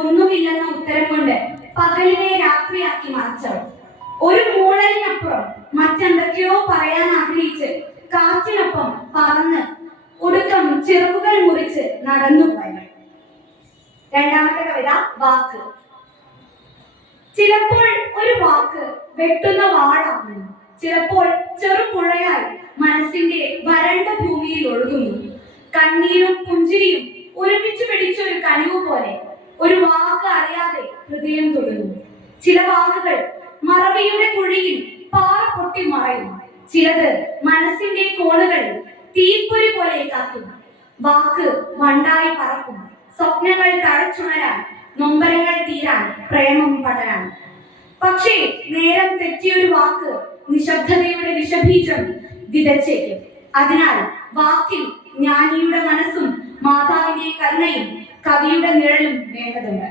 ഒന്നുമില്ലെന്ന ഉത്തരം കൊണ്ട് പകലിനെ രാത്രിയാക്കി മറച്ചവൾ. ഒരു മൂളലിനപ്പുറം മറ്റെന്തൊക്കെയോ പറയാൻ ആഗ്രഹിച്ച് കാറ്റിനൊപ്പം പറന്ന് ഒടുക്കം ചിറകുകൾ മുറിച്ച് നടന്നുപോയവൾ. രണ്ടാമത്തെ കവിത വാക്ക്. ചിലപ്പോൾ ഒരു വാക്ക് വെട്ടുന്ന വാളാകുന്നു, ചിലപ്പോൾ ചെറുപുഴയായി മനസ്സിന്റെ വരണ്ട ഭൂമിയിൽ ഒഴുകുന്നു. കണ്ണീരും പുഞ്ചിരിയും ഒരുമിച്ച് പിടിച്ചൊരു കനിവ് പോലെ ഒരു വാക്ക് അറിയാതെ ഹൃദയം തൊടുന്നു. ചില വാക്കുകൾ മറവിയുടെ കുഴിയിൽ പാറ പൊട്ടി മറയും, ചിലത് മനസ്സിന്റെ കോണുകളിൽ തീപ്പൊരി പോലെ കത്തും. വാക്ക് വണ്ടായി പറക്കും, സ്വപ്നങ്ങൾ തഴച്ചുണരാൻ, നൊമ്പരങ്ങൾ തീരാൻ, പ്രേമം പടരാൻ. പക്ഷേ നേരം തെറ്റിയൊരു വാക്ക് നിശബ്ദതയുടെ വിഷബീജം വിതച്ചേക്കും. അതിനാൽ വാക്കിൽ ജ്ഞാനിയുടെ മനസ്സും മാതാവിന്റെ കരുണയും കവിയുടെ നിഴലും വേണ്ടതുണ്ട്.